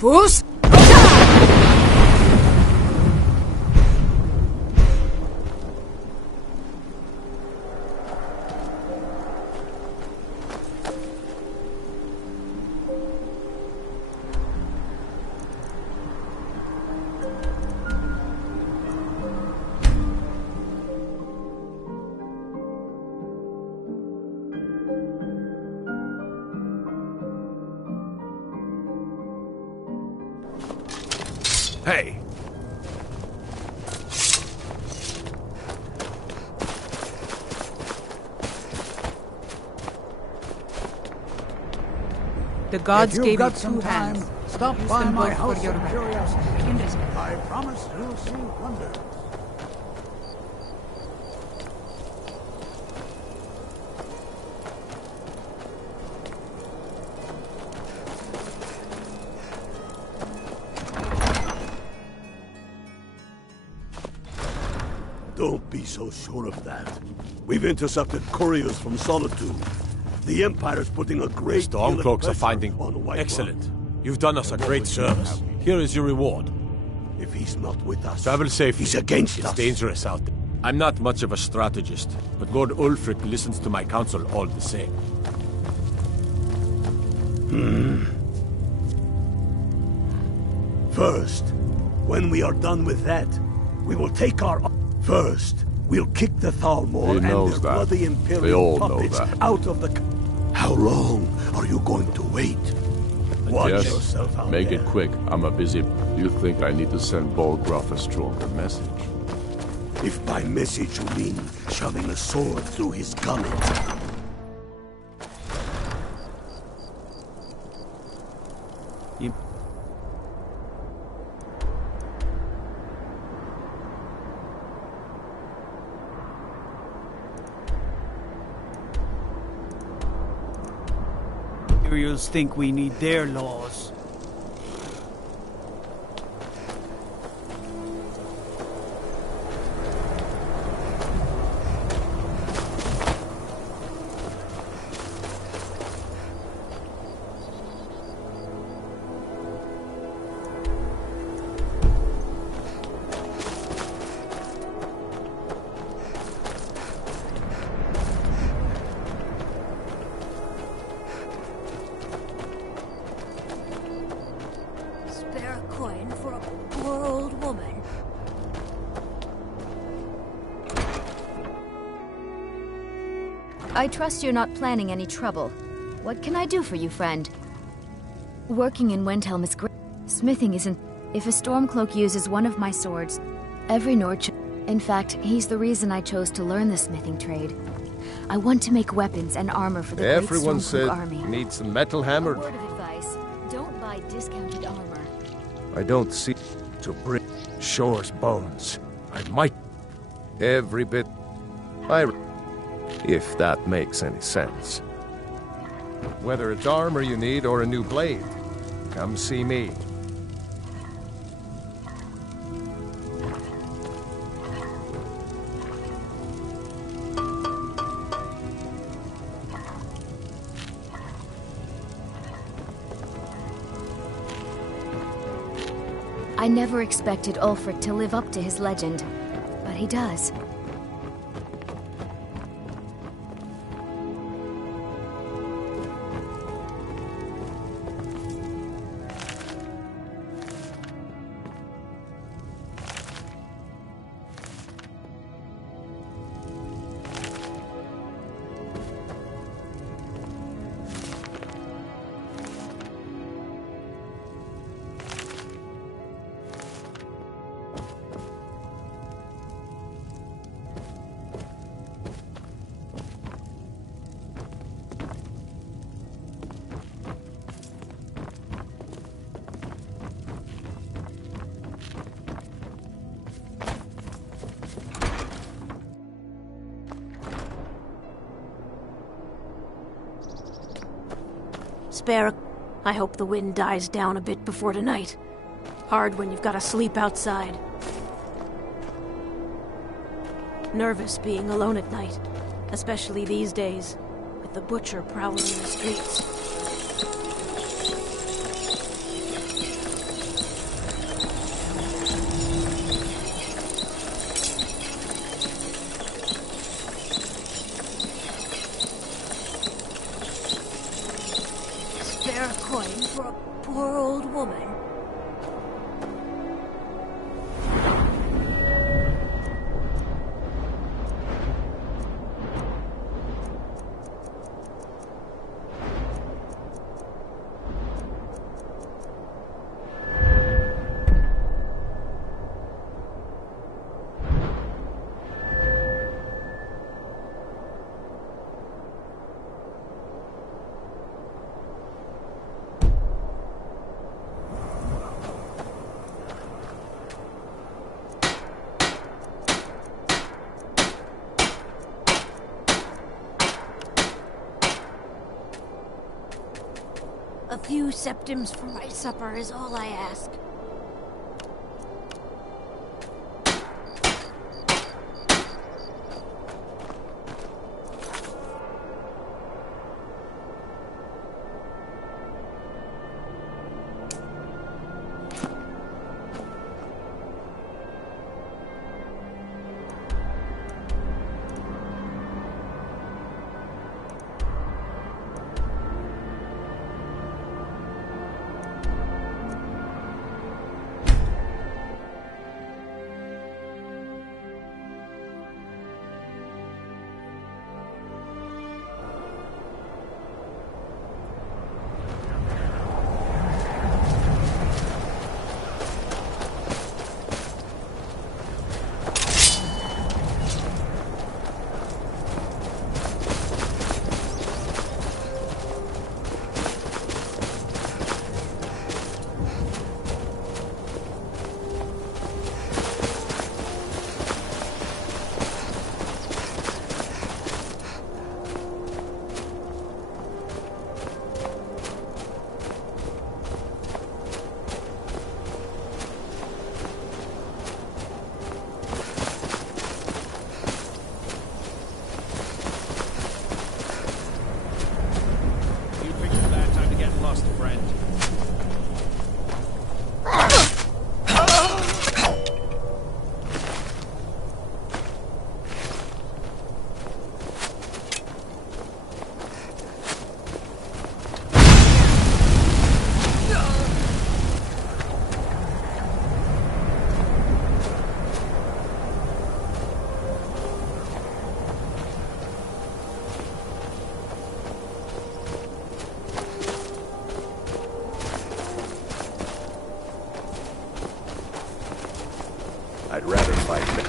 Fools! Hey! The gods If you've gave you got 2 some time, hands. stop Use by them my both house for your of curiosity. I promise you'll see wonders. Don't be so sure of that. We've intercepted couriers from Solitude. The Empire's putting a great Stormcloaks are finding... on Excellent. You've done us a great service. Here is your reward. If he's not with us, Travel safely. he's against It's us. dangerous out there. I'm not much of a strategist, but Lord Ulfric listens to my counsel all the same. First, when we are done with that, we will take our... First, we'll kick the Thalmor and their bloody Imperial They all know puppets that. out of the... How long are you going to wait? Watch Yes, yourself out make there. it quick. I'm a busy... You think I need to send Bolgraf a stronger message? If by message you mean shoving a sword through his gullet. Imperials think we need their laws. I trust you're not planning any trouble. What can I do for you, friend? Working in Windhelm is great. Smithing isn't... If a Stormcloak uses one of my swords, every Nord... In fact, he's the reason I chose to learn the smithing trade. I want to make weapons and armor for the Everyone great said Stormcloak army. needs some metal hammered. A word of advice, don't buy discounted armor. I don't see to bring Shore's bones. I might every bit. If that makes any sense. Whether it's armor you need or a new blade, come see me. I never expected Ulfric to live up to his legend, but he does. Spare. I hope the wind dies down a bit before tonight. Hard when you've got to sleep outside. Nervous being alone at night, especially these days, with the butcher prowling the streets. poor old woman. A few septims for my supper is all I ask. I'd rather fight them.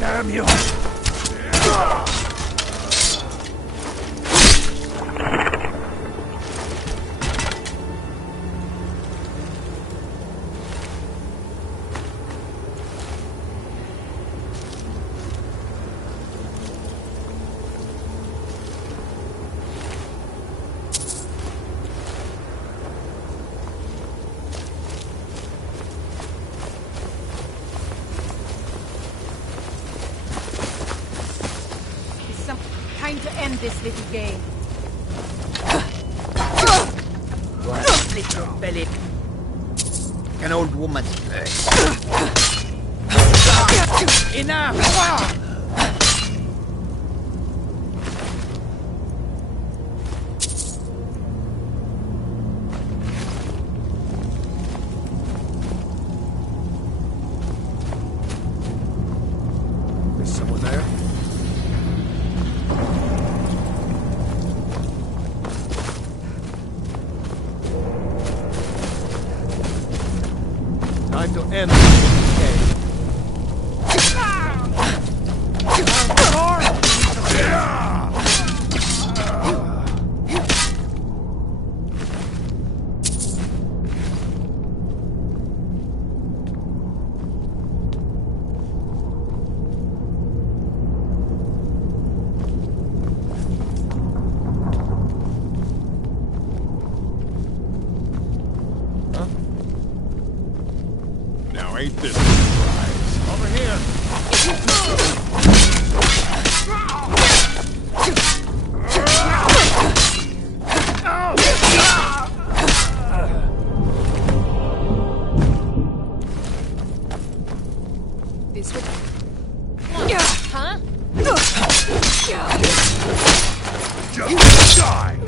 Damn you! Time to end this little game. What? Split your belly. An old woman's bird. Enough! Is someone there? Time to end this game. Ain't this surprise? Over here! This way. Huh? Just die!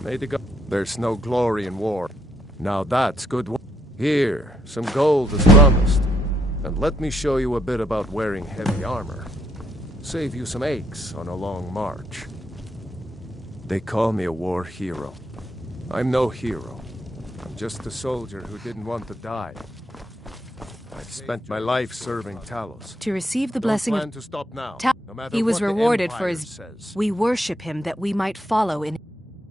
May the go- There's no glory in war. Now that's good. Here, some gold as promised. And let me show you a bit about wearing heavy armor. Save you some aches on a long march. They call me a war hero. I'm no hero. I'm just a soldier who didn't want to die. I've spent my life serving Talos. To receive the blessing of to stop now, no matter he was what the rewarded for Empire his... says. We worship him that we might follow in...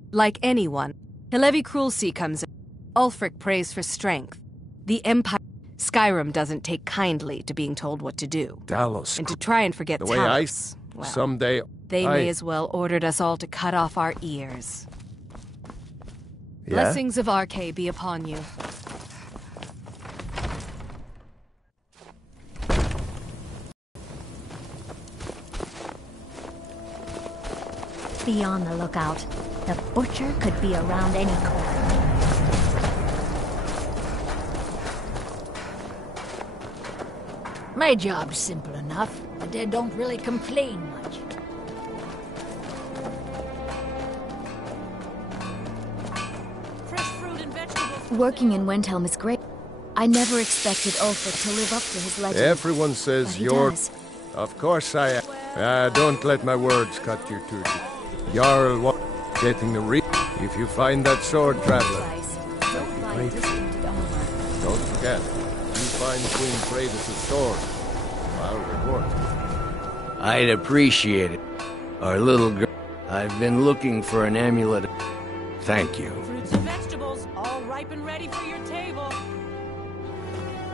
Like anyone, Hillevi Cruelty comes in. Ulfric prays for strength. The Empire... Skyrim doesn't take kindly to being told what to do. Talos. And to try and forget The way I... Talos, well, someday... they may as well ordered us all to cut off our ears. Yeah? Blessings of Arche be upon you. Be on the lookout. The butcher could be around any corner. My job's simple enough. The dead don't really complain much. Fresh fruit and vegetables. Working in Wendhelm is great. I never expected Ulfric to live up to his legend. Everyone says But he you're... does. Of course I am. Don't let my words cut you too deep. Jarl, what? Getting the if you find that sword, traveler. That'd be great. Don't forget, if you find Queen Freydis' sword, I'll report. I'd appreciate it. Our little girl. I've been looking for an amulet. Thank you. Fruits and vegetables, all ripe and ready for your table.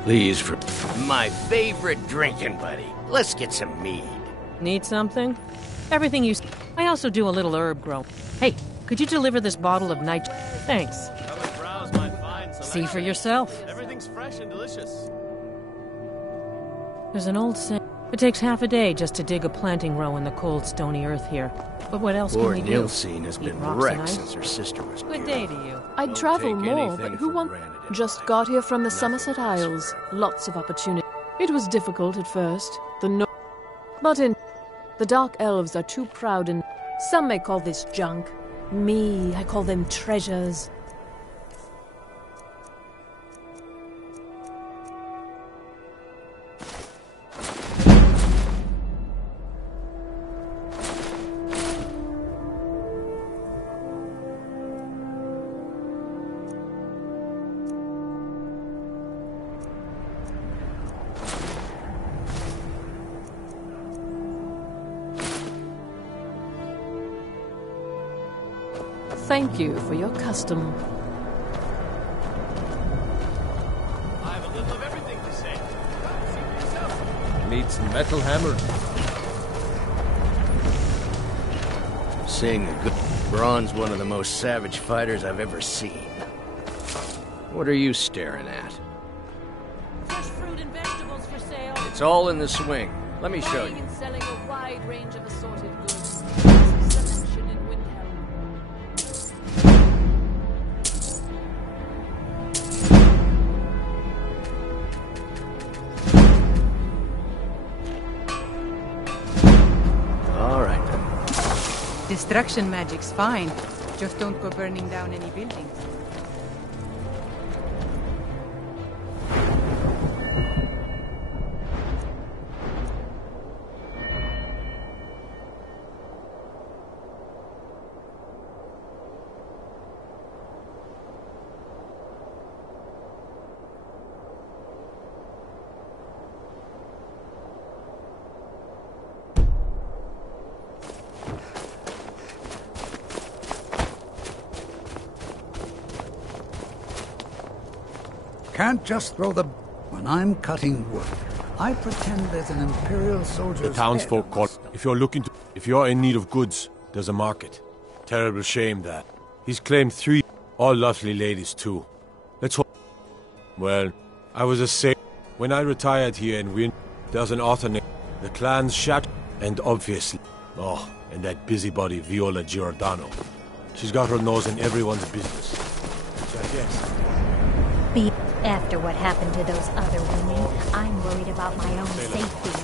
Please, for my favorite drinking buddy. Let's get some mead. Need something? Everything you... I also do a little herb grow. Hey, could you deliver this bottle of night... Thanks. Come and browse my fine selection. See for yourself. Everything's fresh and delicious. There's an old saying. It takes half a day just to dig a planting row in the cold, stony earth here. But what else Poor can we do? Nilsine has been wrecked since her sister was Good day to you. I'd travel more, but who wants... Just got here from the Somerset Isles. Lots of opportunity. It was difficult at first. But in... The Dark Elves are too proud and... Some may call this junk. Me, I call them treasures. Thank you for your custom. I have a little of everything to say. See for yourself. Need some metal hammer. Seeing a good Braun's one of the most savage fighters I've ever seen. What are you staring at? Fresh fruit and vegetables for sale. It's all in the swing. Let me show you. Buying and selling a wide range of assorted goods. Selection in Windhelm. All right then. Destruction magic's fine. Just don't go burning down any buildings. Can't just throw the... When I'm cutting wood, I pretend there's an Imperial soldier... The townsfolk call... If you're in need of goods, there's a market. Terrible shame that. He's claimed 3... All lovely ladies too. Let's hope... Well, I was a sailor. When I retired here in Wien, there's an author named... The clan's shat... And obviously... Oh, and that busybody Viola Giordano. She's got her nose in everyone's business. Which I guess... After what happened to those other women, I'm worried about my own safety